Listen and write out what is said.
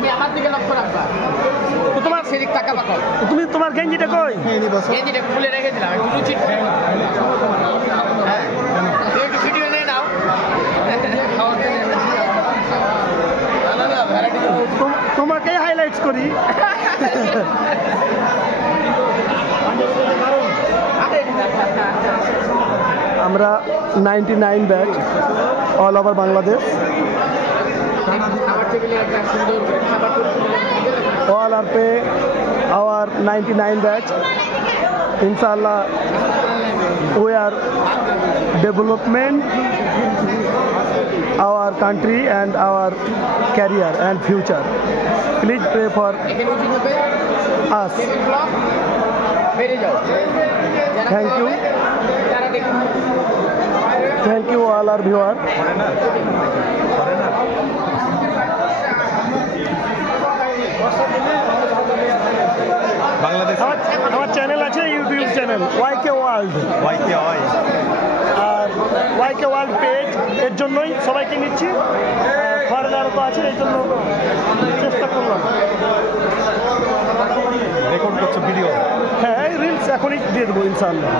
তুমি আমার দিকে লক্ষ্য রাখবা। তোমার সেদিক তাকাবা কর। তুমি তোমার গেঞ্জিটা কই? গেঞ্জিটা খুলে রেখে দিলাম, একটু রুচি। হ্যাঁ, তুমি একটু ভিডিও নিয়ে নাও। তোমাকেই হাইলাইটস করি। আমরা 99 batch all over Bangladesh. All are pay our 99 batch. Inshallah, we are development our country and our career and future. Please pray for us. Thank you. Thank you all our viewers. Bangladesh আমার channel আছে, YouTube channel ওয়াইকে world, আর ওয়াইকে world page. এর জন্যই সবাইকে নিচ্ছি, ফরেনারও তো আছে, এই জন্য চেষ্টা করলাম। রেকর্ড করছো ভিডিও? হ্যাঁ, রিলস এখনই দিয়ে দেবো ইনশাআল্লাহ।